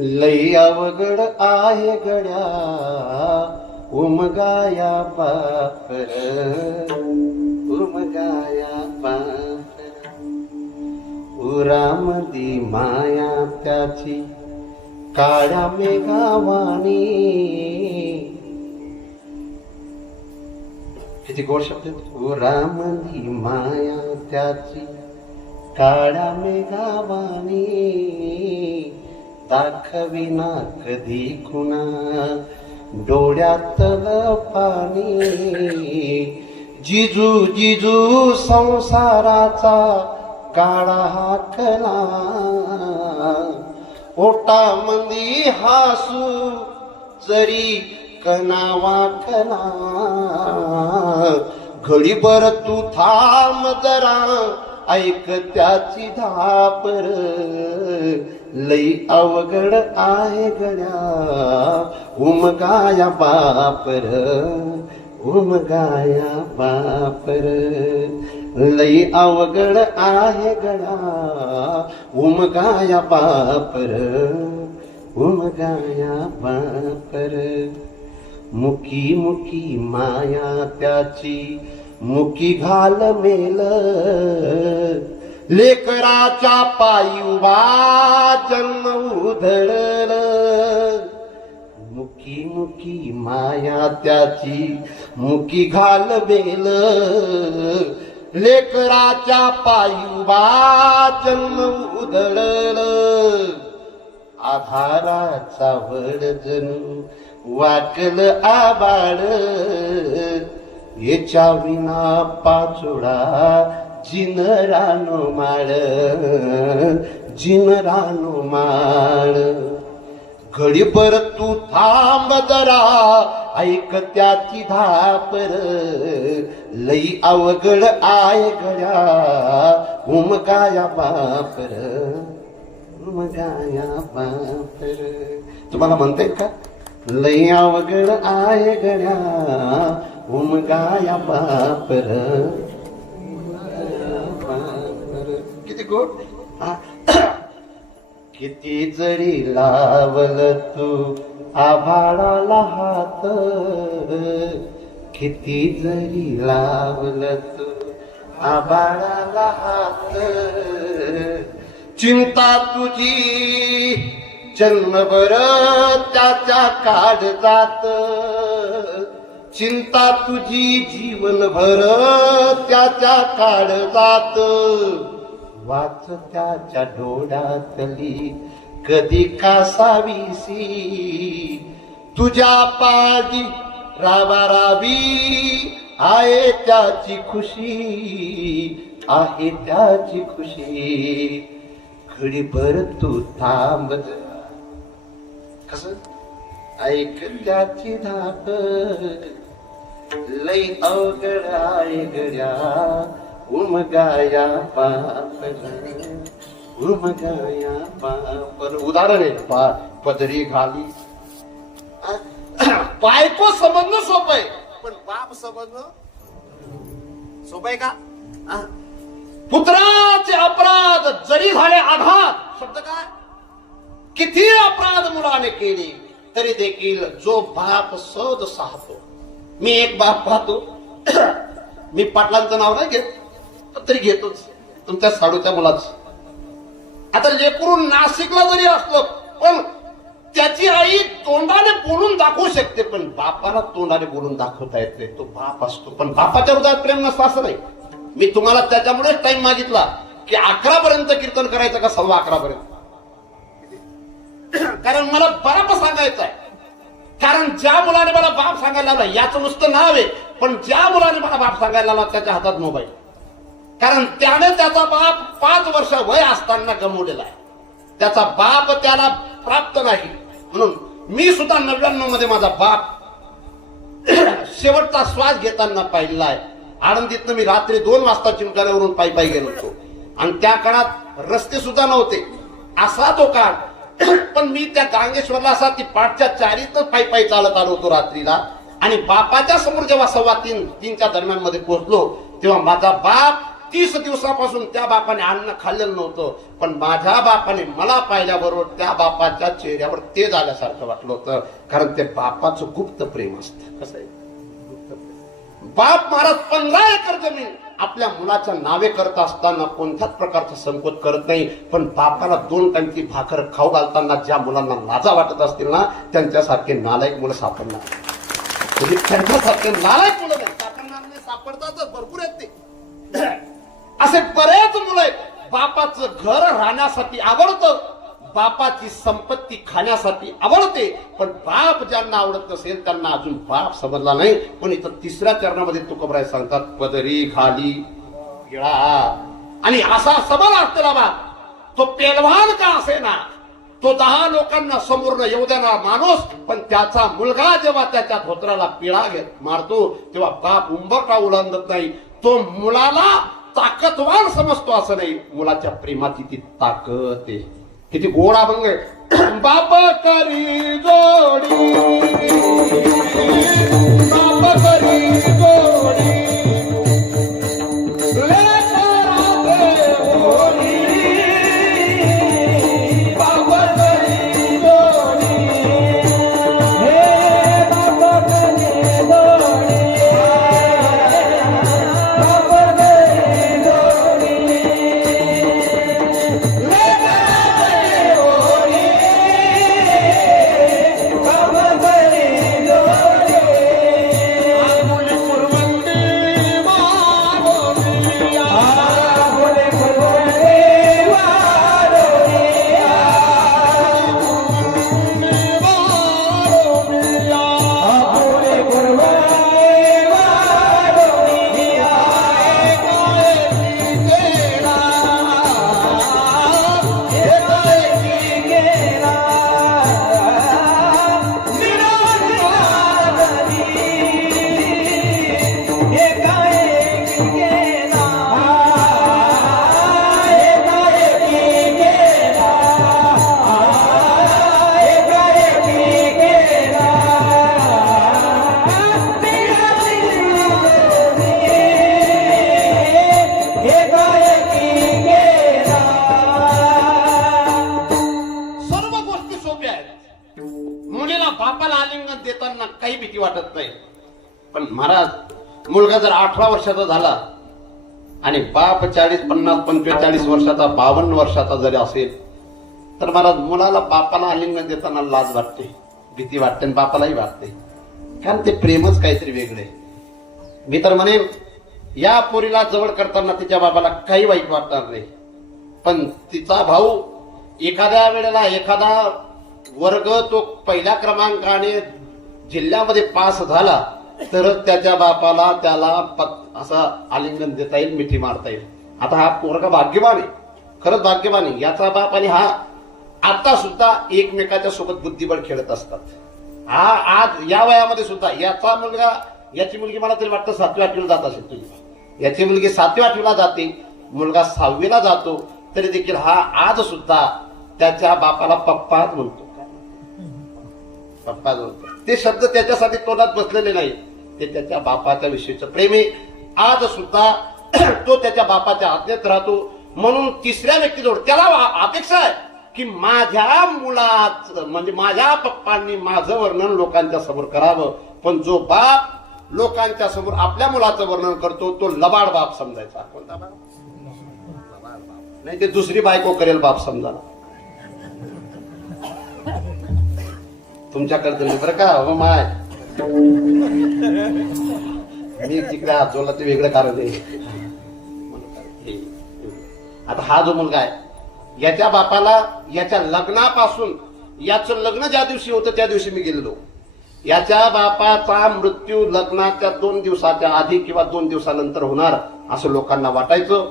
लई अवघड आहे गड्या उमगाया पापर उमगाया पापर उरामदी माया त्याची काळ्या मेघावाणी किती गोड शब्द उरामदी माया त्याची काळ्या मेघावाणी दाखविना कधी कुणा डोळ्यातल पाणी. जिजू जिजू संसाराचा काळा हाकला. ओटामंदी हासू जरी कनावा कना घडीभर तू थांब जरा. ऐक त्याची धापर. लई अवघड आहे गड्या उमगाया बापर. उमगाया बापर. लई अवघड आहे गड्या उमगाया बापर. उमगाया बापर. मुकी मुकी माया त्याची. मुकी घाल मेल. लेकराच्या पायी उभा जन्म उधळल. मुकी मुकी माया त्याची मुकी घाल बेल. लेकराच्या पायी उभा जन्म उधळल. आधाराचा वड जणू वाकल आबाळ याच्या विना पाचोडा जिनरानो माळ जिनरानो माळ. घडी परत तू थांब जरा ऐक त्याची धापर. लई अवघड आय गड्या उमकाया बापर. उमकाया बापर. तुम्हाला म्हणते का? लई अवघड आहे गड्या उमकाया बापर. किती किती जरी लावल तू आभाळाला हात किती जरी लावल तू आभाळाला हात चिंता तुझी जन्मभर त्याच्या काढ जात. चिंता तुझी जीवनभर त्याच्या काढ जात. वाच त्याच्या डोळ्यातली कधी कासावीसी तुझ्या पाजी रावी आहे त्याची खुशी आहे त्याची खुशी. घडीभर तू थांब कस? ऐक त्याची धाप लई अवघड आहे गड्या उमगाया पापड उमगाया पापड उदाहरण आहे. पा पदरी घाली. बायको समजणं सोपं आहे. पण बाप समजणं सोपं आहे का? पुत्राचे अपराध जरी झाले आघात शब्द काय? किती अपराध मुलाने केले तरी देखील जो बाप सद साहतो. मी एक बाप पाहतो. मी पाटलांचं नाव नाही घेत. तरी घेतोच. तुमच्या साडूच्या मुलाची. आता लेकरून नाशिकला जरी असलं पण त्याची आई तोंडाने बोलून दाखवू शकते पण बापाला तोंडाने बोलून दाखवता येत नाही. तो बाप असतो. पण बापाच्या हृदयात प्रेम नसतं असं नाही. मी तुम्हाला त्याच्यामुळेच टाइम मागितला की अकरा पर्यंत कीर्तन करायचं का सव्वा अकरा पर्यंत कारण मला बाप सांगायचं आहे. कारण ज्या मुलाने मला बाप सांगायला आला याचं नुसतं नाव आहे पण ज्या मुलाने मला बाप सांगायला आला त्याच्या हातात मोबाईल. कारण त्याने त्याचा बाप पाच वर्ष वय असताना गमवलेला आहे. त्याचा बाप त्याला प्राप्त नाही. म्हणून मी सुद्धा नव्याण्णवमध्ये माझा बाप शेवटचा श्वास घेताना पाहिलेला आहे. आनंदीतनं मी रात्री दोन वाजता चिमकाऱ्यावरून पायी पायी गेलो होतो. आणि त्या काळात रस्ते सुद्धा नव्हते. असा तो काळ. पण मी त्या गांगेश्वरला असा ती पाठच्या चारीतच पायी पायी चालत आलो होतो रात्रीला. आणि बापाच्या समोर जेव्हा सव्वा तीन तीनच्या दरम्यानमध्ये पोहोचलो तेव्हा माझा बाप तीस दिवसापासून त्या बापाने अन्न खाल्लेलं नव्हतं पण माझ्या बापाने मला पाहिल्याबरोबर त्या बापाच्या चेहऱ्यावर ते झाल्यासारखं वाटलं होतं कारण ते बापाचं गुप्त प्रेम असतं. कसं आहे? बाप महाराज पंधरा एकर जमीन आपल्या मुलाच्या नावे करत असताना कोणत्याच प्रकारचा संकोच करत नाही पण बापाला दोन टंकी भाकर खाऊ घालताना ज्या मुलांना लाजा वाटत असतील ना त्यांच्यासारखे नालायक मुलं सापडणार. म्हणजे त्यांच्यासारखे नालायक मुलं नाही सापडणार नाही सापडतातच भरपूर आहेत ते. मुलं आहेत बापाचं घर राहण्यासाठी आवडतं बापाची संपत्ती खाण्यासाठी आवडते पण बाप ज्यांना आवडत नसेल त्यांना अजून बाप समजला नाही. पण इथं तिसऱ्या चरणामध्ये तुकोबराय सांगतात पदरी खाली गिळा. आणि असा सबल असलेला बाप तो पेलवान का असे ना तो दहा लोकांना समोरनं येऊ देणार माणूस पण त्याचा मुलगा जेव्हा त्याच्या धोत्राला पिळा घेत मारतो तेव्हा बाप उंबरटा ओलांडत नाही. तो मुलाला ताकदवान समजतो असं नाही. मुलाच्या प्रेमाची ती ताकद आहे. किती गोड अभंग आहे. बाप करी जोडी. बाप करी जोडी. मुलगा जर अठरा वर्षाचा झाला आणि बाप चाळीस पन्नास पंचेचाळीस वर्षाचा बावन्न वर्षाचा जरी असेल तर महाराज मुलाला बापाला आलिंगन देताना लाज वाटते भीती वाटते आणि बापालाही वाटते. कारण ते प्रेमच काहीतरी वेगळे. मी तर म्हणेन या पोरीला जवळ करताना तिच्या बाबाला काही वाईट वाटणार नाही. पण तिचा भाऊ एखाद्या वेळेला एखादा वर्ग तो पहिल्या क्रमांकाने जिल्ह्यामध्ये पास झाला तर त्याच्या बापाला त्याला पत- असा आलिंगन देता येईल मिठी मारता येईल. आता हा पोरगा भाग्यवान आहे. खरंच भाग्यवान आहे. याचा बाप आणि हा आता सुद्धा एकमेकाच्या सोबत बुद्धिबळ खेळत असतात. हा आज या वयामध्ये सुद्धा याचा मुलगा याची मुलगी मला तरी वाटतं सातव्या आठवीला जात असेल तुझी. याची मुलगी सातव्या आठवीला जाते. मुलगा सहावीला जातो. तरी देखील हा आज सुद्धा त्याच्या बापाला पप्पाच म्हणतो. पप्पाच म्हणतो. ते शब्द त्याच्यासाठी तोंडात बसलेले नाही ते त्याच्या बापाच्या विषयीचं प्रेम आहे. आज सुद्धा तो त्याच्या बापाच्या आज्ञेत राहतो. म्हणून तिसऱ्या व्यक्तीजवळ त्याला अपेक्षा आहे की माझ्या मुलाच म्हणजे माझ्या पप्पांनी माझं वर्णन लोकांच्या समोर करावं. पण जो बाप लोकांच्या समोर आपल्या मुलाचं वर्णन करतो तो लबाड बाप समजायचा. कोणता बाप? नाही ते दुसरी बायको करेल बाप समजा तुमच्याकडे बरं का हो माय. मी तिकडे हात जोडला ते वेगळं कारण आहे. आता हा जो मुलगा आहे याच्या बापाला याच्या लग्नापासून याचं लग्न ज्या दिवशी होतं त्या दिवशी मी गेलेलो. याच्या बापाचा मृत्यू लग्नाच्या दोन दिवसाच्या आधी किंवा दोन दिवसानंतर होणार असं लोकांना वाटायचं.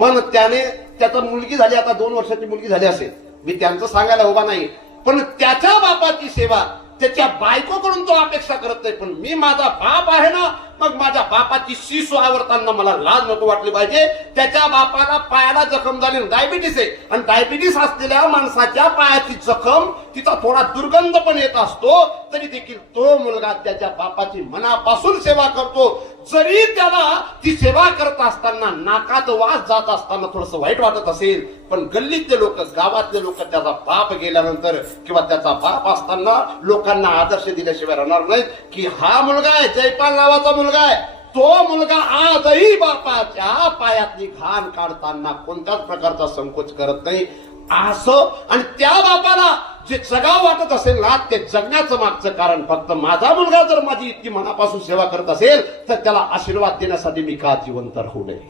पण त्याने त्याचा मुलगी झाली आता दोन वर्षाची मुलगी झाली असेल. मी त्यांचं सांगायला उभा नाही. पण त्याच्या बापाची सेवा त्याच्या बायकोकडून तो अपेक्षा करत नाही. पण मी माझा बाप आहे ना मग माझ्या बापाची शिसू आवडताना मला लाज नको वाटली पाहिजे. त्याच्या बापाला पायाला जखम झाली डायबिटीस आहे. आणि डायबिटीस असलेल्या माणसाच्या पायाची जखम तिचा थोडा दुर्गंध पण येत असतो. तरी देखील तो मुलगा त्याच्या बापाची मनापासून सेवा करतो. जरी त्याला ती सेवा करत असताना नाकात वास जात असताना थोडस वाईट वाटत असेल पण गल्लीतले लोक गावातले लोक त्याचा बाप गेल्यानंतर किंवा त्याचा बाप असताना लोकांना आदर्श दिल्याशिवाय राहणार नाहीत की हा मुलगा आहे जयपाल नावाचा मुलगा. आहे. तो मुलगा आजही बापाच्या पायातली घाण काढताना कोणत्याच प्रकारचा संकोच करत नाही. असं आणि त्या बापाला जे जगाव वाटत असेल ना ते जगण्याचं मागचं कारण फक्त माझा मुलगा जर माझी इतकी मनापासून सेवा करत असेल तर त्याला आशीर्वाद देण्यासाठी मी का जिवंत राहू नये?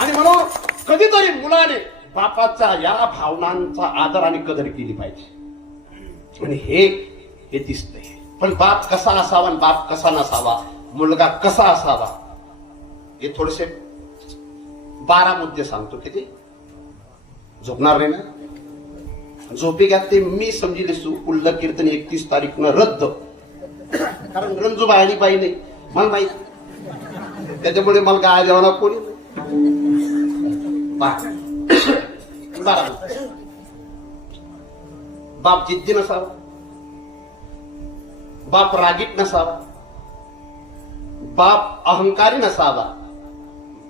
आणि म्हणून कधीतरी मुलाने बापाचा या भावनांचा आदर आणि कदर केली पाहिजे. आणि हे हे दिसतंय. पण बाप कसा असावा आणि बाप कसा नसावा मुलगा कसा असावा हे थोडेसे बारा मुद्दे सांगतो. किती? झोपणार नाही ना? झोपी घ्या ते मी समजिले सु पुल्ल कीर्तन एकतीस तारीख न रद्द. कारण रंजू आणि बाई नाही. मला माहीत. त्याच्यामुळे मला गाय जेवणा कोणी बारा. बाप जिद्दी नसावा. बाप रागीट नसावा बाप अहंकारी नसावा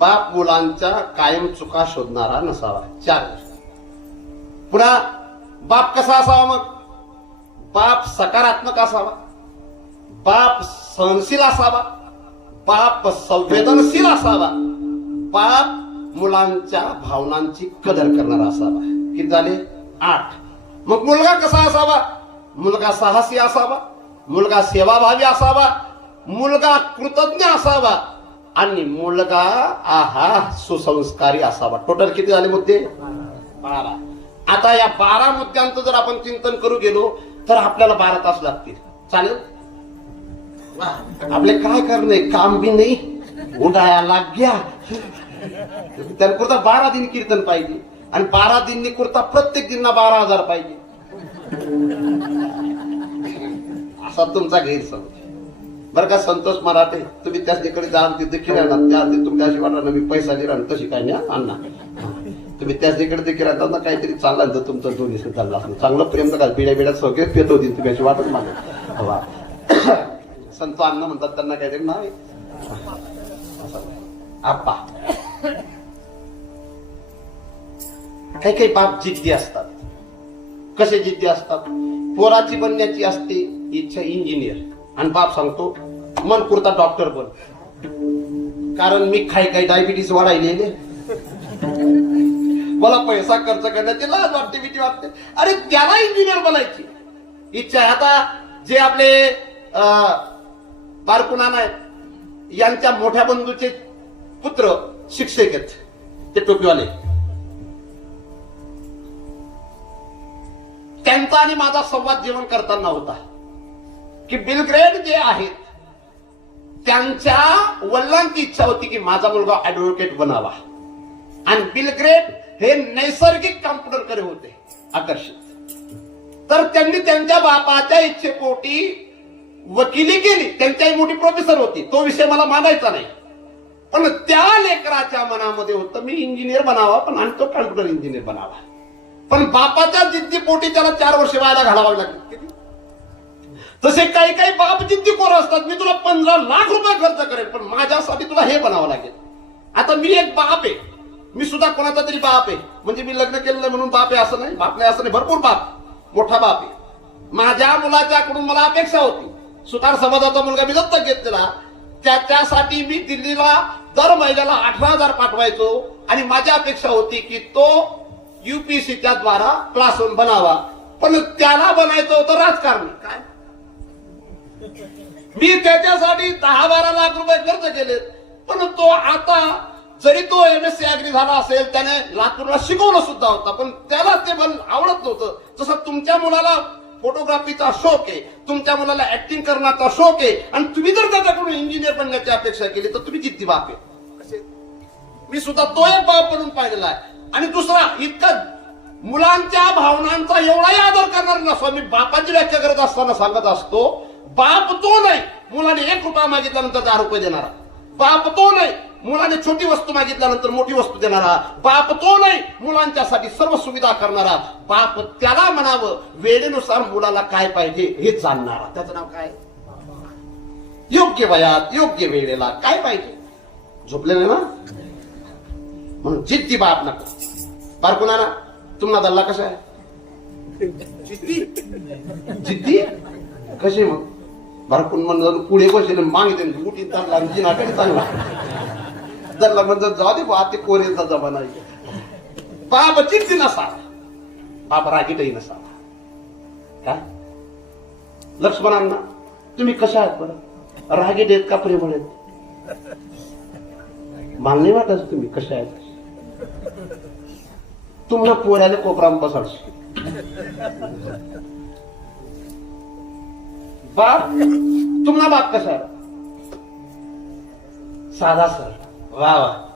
बाप मुलांच्या कायम चुका शोधणारा नसावा चार गोष्टी. पुन्हा बाप कसा असावा मग? बाप सकारात्मक असावा. बाप सहनशील असावा. बाप संवेदनशील असावा. बाप मुलांच्या भावनांची कदर करणारा असावा. किती झाले? आठ. मग मुलगा कसा असावा? मुलगा साहसी असावा. मुलगा सेवाभावी असावा मुलगा कृतज्ञ असावा आणि मुलगा आहा सुसंस्कारी असावा. टोटल किती झाले मुद्दे? बारा. आता या बारा मुद्द्यांचं जर आपण चिंतन करू गेलो तर आपल्याला बारा तास लागतील. चालेल? आपले काय करणे काम बी नाही. उन्हाळ्या लाग गया त्याला कुर्ता बारा दिन कीर्तन पाहिजे. आणि बारा दिननी कुर्ता प्रत्येक दिनना बारा हजार पाहिजे. असा तुमचा गैरसमज. बरं का संतोष मराठे तुम्ही त्याच तिकडे जा तिथे किराणा त्या तुमच्याशी तुमच्या वाटणार मी पैसा दिला तशी काय नाही आणणार अण्णा. तुम्ही त्याच तिकडे ते राहतात ना काहीतरी चालला तर तुमचं दोन्ही चाललं असं चांगलं प्रेम तर बिड्या बिड्या सगळे पेत होती तुम्ही अशी वाटत मला हो हवा संत अन्न म्हणतात त्यांना काहीतरी नाही आप्पा. काही काही बाप जिद्दी असतात. कसे जिद्दी असतात? पोराची बनण्याची असते. इच्छा इंजिनियर. आणि बाप सांगतो मन पुरता डॉक्टर बन. कारण मी काही काही डायबिटीस वाढायले मला पैसा खर्च करण्याची लाज वाटते भीती वाटते. अरे त्याला इंजिनियर बनायची. इच्छा आहे आता जे आपले बारकुना आहेत यांच्या मोठ्या बंधूचे पुत्र शिक्षक आहेत ते टोपीवाले. त्यांचा आणि माझा संवाद जेवण करताना होता. की बिल ग्रेड जे आहेत त्यांच्या वडिलांची इच्छा होती की माझा मुलगा ऍडव्होकेट बनावा. आणि बिल ग्रेड हे नैसर्गिक कॉम्प्युटरकडे होते आकर्षित. तर त्यांनी त्यांच्या बापाच्या इच्छेपोटी वकिली केली. त्यांच्याही मोठी प्रोफेसर होती. तो विषय मला मानायचा नाही. पण त्या लेकराच्या मनामध्ये होतं मी इंजिनियर बनावा पण आणि तो कॉम्प्युटर इंजिनियर बनावा. पण बापाच्या जिद्दीपोटी त्याला चार वर्ष व्हायला घालावं लागले. तसे काही काही बाप जिद्दी कोर असतात. मी तुला पंधरा लाख रुपये खर्च करेन पण माझ्यासाठी तुला हे बनावं लागेल. आता मी एक बाप आहे. मी सुद्धा कोणाचा तरी बाप आहे. म्हणजे मी लग्न केलं नाही म्हणून बाप आहे असं नाही. बाप नाही असं नाही. भरपूर बाप. मोठा बाप आहे. माझ्या मुलाच्याकडून मला अपेक्षा होती. सुतार समाजाचा मुलगा मी दत्तक घेतलेला. त्याच्यासाठी मी दिल्लीला दर महिन्याला अठरा हजार पाठवायचो. आणि माझी अपेक्षा होती की तो युपीसीच्या द्वारा क्लासरूम बनावा. पण त्याला बनायचं होतं राजकारणी. काय? मी त्याच्यासाठी दहा बारा लाख रुपये खर्च केले पण तो आता जरी तो एम एस सी अग्री झाला असेल त्याने लातूरला शिकवलं सुद्धा होता पण त्याला ते पण आवडत नव्हतं. जसं तुमच्या मुलाला फोटोग्राफीचा शौक आहे तुमच्या मुलाला ऍक्टिंग करण्याचा शौक आहे आणि तुम्ही जर त्याच्याकडून इंजिनियर बनण्याची अपेक्षा केली तर तुम्ही किती बाप आहे? मी सुद्धा तो एक बाप म्हणून पाहिलेला आहे. आणि दुसरा इतका मुलांच्या भावनांचा एवढाही आदर करणार नसतो. मी बापाची व्याख्या करत असताना सांगत असतो बाप तो नाही. मुलाने एक रुपया मागितल्यानंतर दहा रुपये देणारा. बाप तो नाही. मुलाने छोटी वस्तू मागितल्यानंतर मोठी वस्तू देणारा. बाप तो नाही. मुलांच्यासाठी सर्व सुविधा करणारा. बाप त्याला म्हणावं वेळेनुसार मुलाला काय पाहिजे हे जाणणारा. त्याचं नाव काय? योग्य वयात योग्य वेळेला काय पाहिजे? झोपलेलं ना? म्हणून जिद्दी बाप नको. बारकुना ना तुम्हाला दल्ला कसा आहे? जिद्दी? जिद्दी? कशी मग? भरकून म्हणलं पुढे बसेल मागे गुटी चांगला आणि जिनाकडे चांगला. धरला म्हणजे जाऊ दे बा ते कोरेचा जमाना आहे. बाप जिद्दी नसावा बाप रागीटही नसावा काय लक्ष्मणांना तुम्ही कशा आहात बरं? रागीट आहेत का प्रेमळ आहेत? मला नाही वाटत तुम्ही कशा आहेत. तुम्हाला पोऱ्याला कोपराम बसाडशी बाप तुम्हाला बाप कसा आहे? साधा सर वा वा